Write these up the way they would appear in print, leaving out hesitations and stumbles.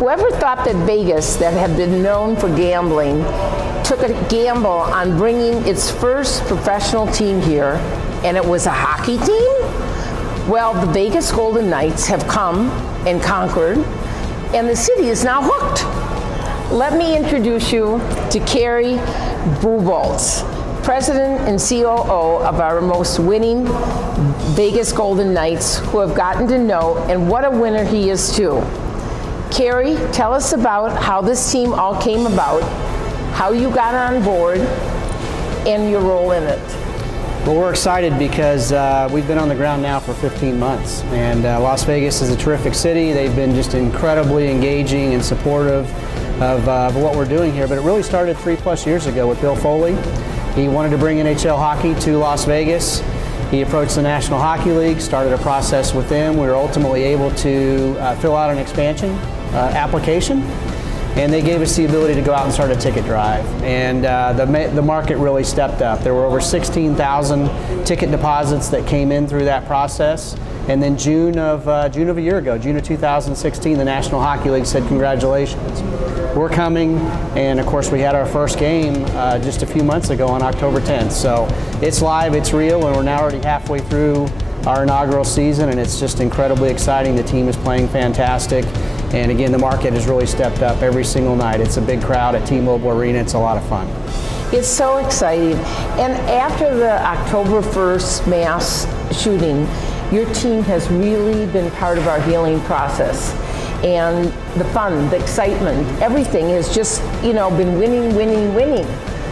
Whoever thought that Vegas, that had been known for gambling, took a gamble on bringing its first professional team here, and it was a hockey team? Well, the Vegas Golden Knights have come and conquered, and the city is now hooked. Let me introduce you to Carrie Buboltz, President and COO of our most winning Vegas Golden Knights, who have gotten to know, and what a winner he is too. Carrie, tell us about how this team all came about, how you got on board, and your role in it. Well, we're excited because we've been on the ground now for 15 months, and Las Vegas is a terrific city. They've been just incredibly engaging and supportive of what we're doing here, but it really started 3+ years ago with Bill Foley. He wanted to bring NHL hockey to Las Vegas. He approached the National Hockey League, started a process with them. We were ultimately able to fill out an expansion application, and they gave us the ability to go out and start a ticket drive. And the market really stepped up. There were over 16,000 ticket deposits that came in through that process. And then June of a year ago, June of 2016, the National Hockey League said, congratulations, we're coming. And of course, we had our first game just a few months ago on October 10th. So it's live, it's real, and we're now already halfway through our inaugural season, and it's just incredibly exciting. The team is playing fantastic. And again, the market has really stepped up every single night. It's a big crowd at T-Mobile Arena. It's a lot of fun. It's so exciting. And after the October 1st mass shooting, your team has really been part of our healing process. And the fun, the excitement, everything has just, been winning, winning, winning.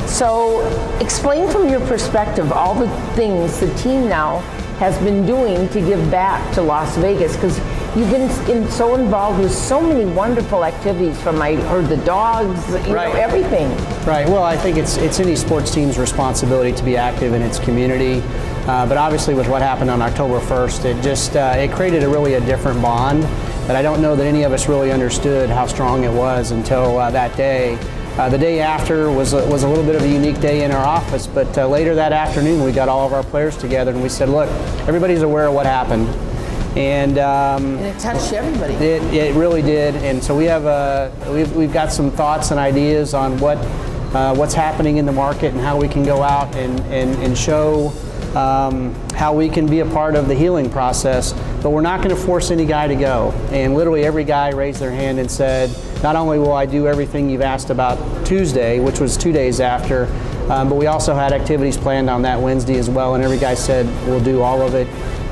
So explain from your perspective all the things the team now has been doing to give back to Las Vegas, because you've been so involved with so many wonderful activities, from I heard the dogs, everything. Right. Well, I think it's any sports team's responsibility to be active in its community. But obviously, with what happened on October 1st, it just it created a different bond that I don't know that any of us really understood how strong it was until that day. The day after was a little bit of a unique day in our office, but later that afternoon we got all of our players together and we said, look, everybody's aware of what happened. And it touched everybody. It really did, and so we've got some thoughts and ideas on what's happening in the market and how we can go out and show how we can be a part of the healing process. But we're not going to force any guy to go. And literally every guy raised their hand and said, not only will I do everything you've asked about Tuesday, which was 2 days after, but we also had activities planned on that Wednesday as well, and every guy said, we'll do all of it.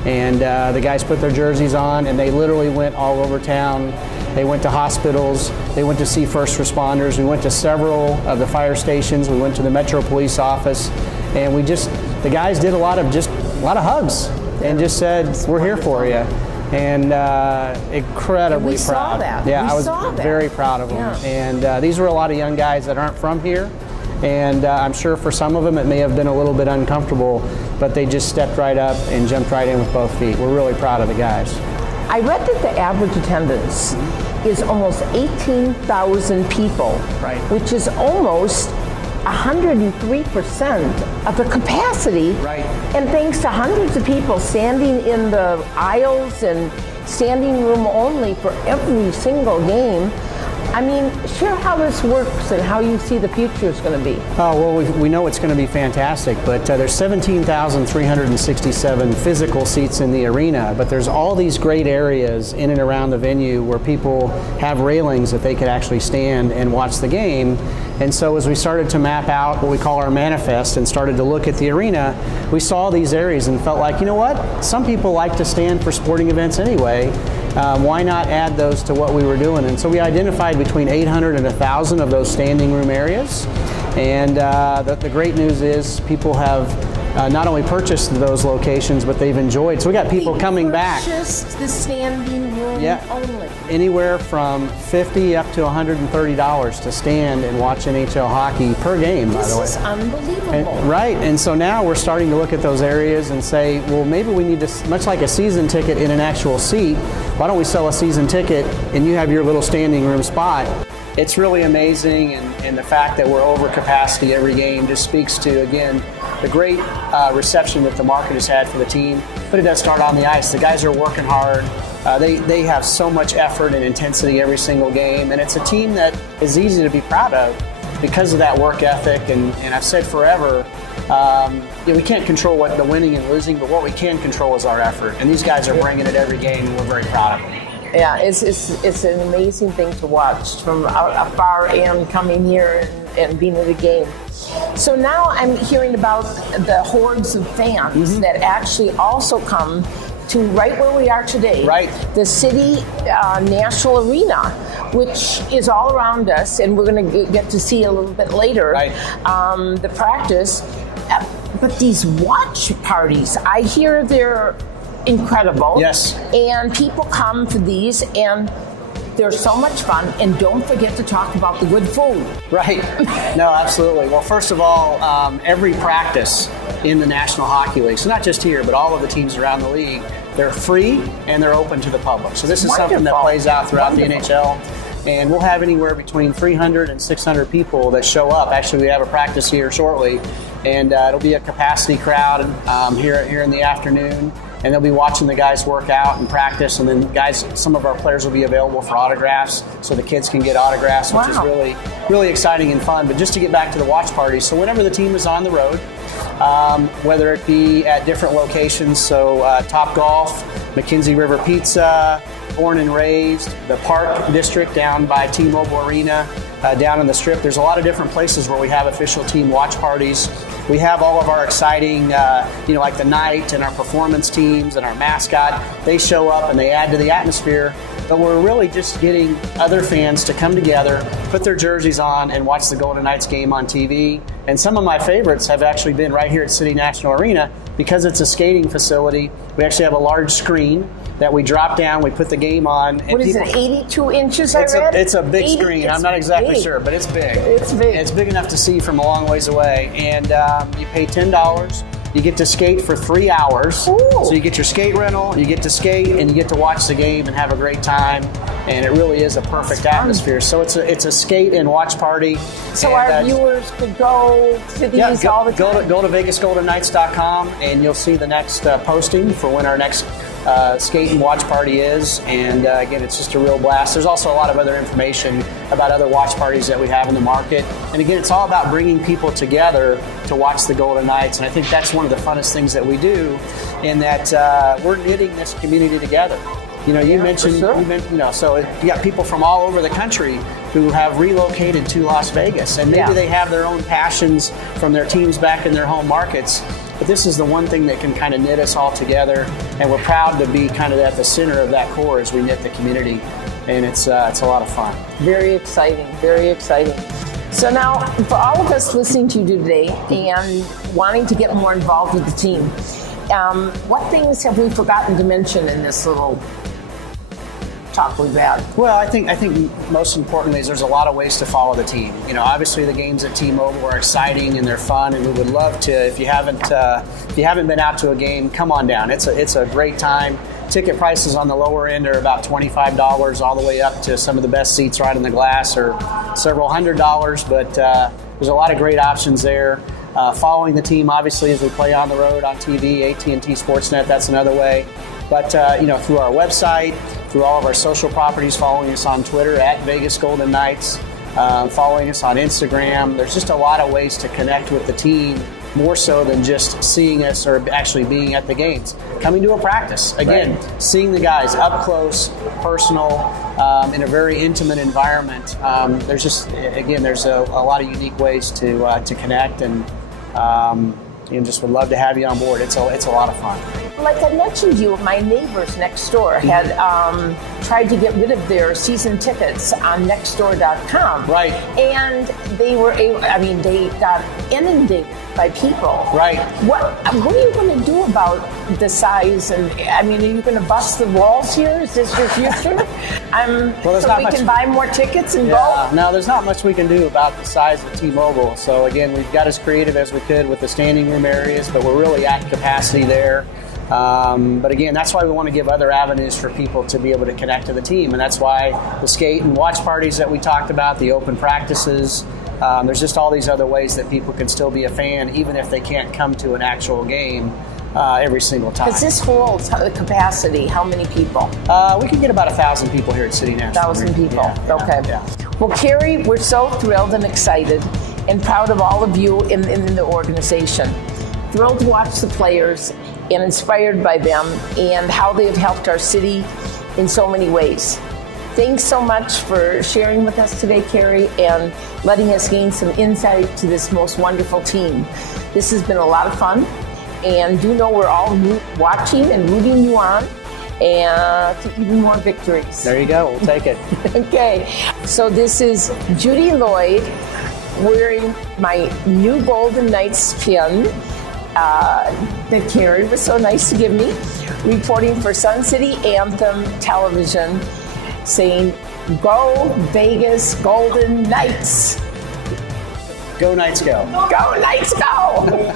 And the guys put their jerseys on, and they literally went all over town. They went to hospitals, they went to see first responders, we went to several of the fire stations, we went to the Metro Police office, and the guys did a lot of hugs and just said, we're here for you. And incredibly we proud. Saw that. Yeah, I was very proud of them. Yeah. And these were a lot of young guys that aren't from here. And I'm sure for some of them it may have been a little bit uncomfortable, but they just stepped right up and jumped right in with both feet. We're really proud of the guys. I read that the average attendance is almost 18,000 people, right, which is almost 103% of the capacity. Right. And thanks to hundreds of people standing in the aisles and standing room only for every single game. I mean, share how this works and how you see the future is going to be. Oh, well, we know it's going to be fantastic, but there's 17,367 physical seats in the arena, but there's all these great areas in and around the venue where people have railings that they could actually stand and watch the game. And so as we started to map out what we call our manifest and started to look at the arena, we saw these areas and felt like, you know what? Some people like to stand for sporting events anyway. Why not add those to what we were doing? And so we identified between 800 and 1,000 of those standing room areas. And the great news is people have not only purchased those locations, but they've enjoyed. So we got people coming back. Purchased the standing room only. Anywhere from $50 up to $130 to stand and watch NHL hockey per game, by the way. This is unbelievable. Right, and so now we're starting to look at those areas and say, well, maybe we need to, much like a season ticket in an actual seat, why don't we sell a season ticket and you have your little standing room spot? It's really amazing, and the fact that we're over capacity every game just speaks to, again, the great reception that the market has had for the team. But it does start on the ice. The guys are working hard. They have so much effort and intensity every single game, and it's a team that is easy to be proud of because of that work ethic. And I've said forever, we can't control what the winning and losing, but what we can control is our effort. And these guys are bringing it every game, and we're very proud of them. Yeah, it's an amazing thing to watch from afar and coming here and being at a game. So now I'm hearing about the hordes of fans that actually also come to right where we are today, right? The City National Arena, which is all around us, and we're going to get to see a little bit later, right? The practice. But these watch parties, I hear they're incredible. Yes. And people come for these, and they're so much fun. And don't forget to talk about the good food. Right. No, absolutely. Well, first of all, every practice in the National Hockey League, so not just here, but all of the teams around the league, they're free and they're open to the public. So this is something that plays out throughout the NHL. And we'll have anywhere between 300 and 600 people that show up. Actually, we have a practice here shortly, and it'll be a capacity crowd here in the afternoon. And they'll be watching the guys work out and practice, and then some of our players will be available for autographs, so the kids can get autographs, which is really, really exciting and fun. But just to get back to the watch parties, so whenever the team is on the road, whether it be at different locations, so Top Golf, McKenzie River Pizza, Born and Raised, the Park District down by T-Mobile Arena, down in the Strip. There's a lot of different places where we have official team watch parties. We have all of our exciting, like the night and our performance teams and our mascot. They show up and they add to the atmosphere. But we're really just getting other fans to come together, put their jerseys on, and watch the Golden Knights game on TV. And some of my favorites have actually been right here at City National Arena because it's a skating facility. We actually have a large screen that we drop down, we put the game on. And what is it, 82 inches I read? It's a big screen. I'm not exactly sure, but it's big. It's big. It's big enough to see from a long ways away. And you pay $10. You get to skate for 3 hours. Ooh. So you get your skate rental, you get to skate, and you get to watch the game and have a great time. And it really is a perfect atmosphere. So it's a skate and watch party. So our viewers could go to these all the time? Go to VegasGoldenKnights.com, and you'll see the next posting for when our next skate and watch party is. And again, it's just a real blast. There's also a lot of other information about other watch parties that we have in the market. And again, it's all about bringing people together to watch the Golden Knights. And I think that's one of the funnest things that we do, in that we're knitting this community together. You mentioned, so you got people from all over the country who have relocated to Las Vegas, and maybe they have their own passions from their teams back in their home markets. But this is the one thing that can kind of knit us all together, and we're proud to be kind of at the center of that core as we knit the community, and it's a lot of fun. Very exciting, very exciting. So now, for all of us listening to you today and wanting to get more involved with the team, what things have we forgotten to mention in this little talk we've had? Well, I think most importantly is there's a lot of ways to follow the team. Obviously the games at T-Mobile are exciting and they're fun, and we would love to, if you haven't been out to a game, come on down. It's a great time. Ticket prices on the lower end are about $25 all the way up to some of the best seats right in the glass are several $100s, but there's a lot of great options there. Following the team, obviously, as we play on the road on TV, AT&T Sportsnet, that's another way. But through our website, through all of our social properties, following us on Twitter at Vegas Golden Knights, following us on Instagram. There's just a lot of ways to connect with the team, more so than just seeing us or actually being at the games. Coming to a practice, again, seeing the guys up close, personal, in a very intimate environment. There's a lot of unique ways to connect, and just would love to have you on board. It's a lot of fun. Like I mentioned to you, my neighbors next door had tried to get rid of their season tickets on nextdoor.com. Right. And they were they got inundated by people. Right. What are you going to do about the size? And are you going to bust the walls here? Is this your future? So we can buy more tickets and go? No, there's not much we can do about the size of T-Mobile. So again, we've got as creative as we could with the standing room areas, but we're really at capacity there. But again, that's why we want to give other avenues for people to be able to connect to the team, and that's why the skate and watch parties that we talked about, the open practices, there's just all these other ways that people can still be a fan even if they can't come to an actual game. every single time. Because this holds the capacity, how many people? We can get about 1,000 people here at City National. 1,000 people. Yeah, Okay. yeah. Well, Carrie, we're so thrilled and excited and proud of all of you in the organization. Thrilled to watch the players and inspired by them and how they have helped our city in so many ways. Thanks so much for sharing with us today, Carrie, and letting us gain some insight to this most wonderful team. This has been a lot of fun, and do know we're all watching and rooting you on and to even more victories. There you go. We'll take it. Okay, so this is Judy Lloyd wearing my new Golden Knights pin that Carrie was so nice to give me, reporting for Sun City Anthem Television, saying, "Go Vegas Golden Knights." Go Knights, go. Go Knights, go!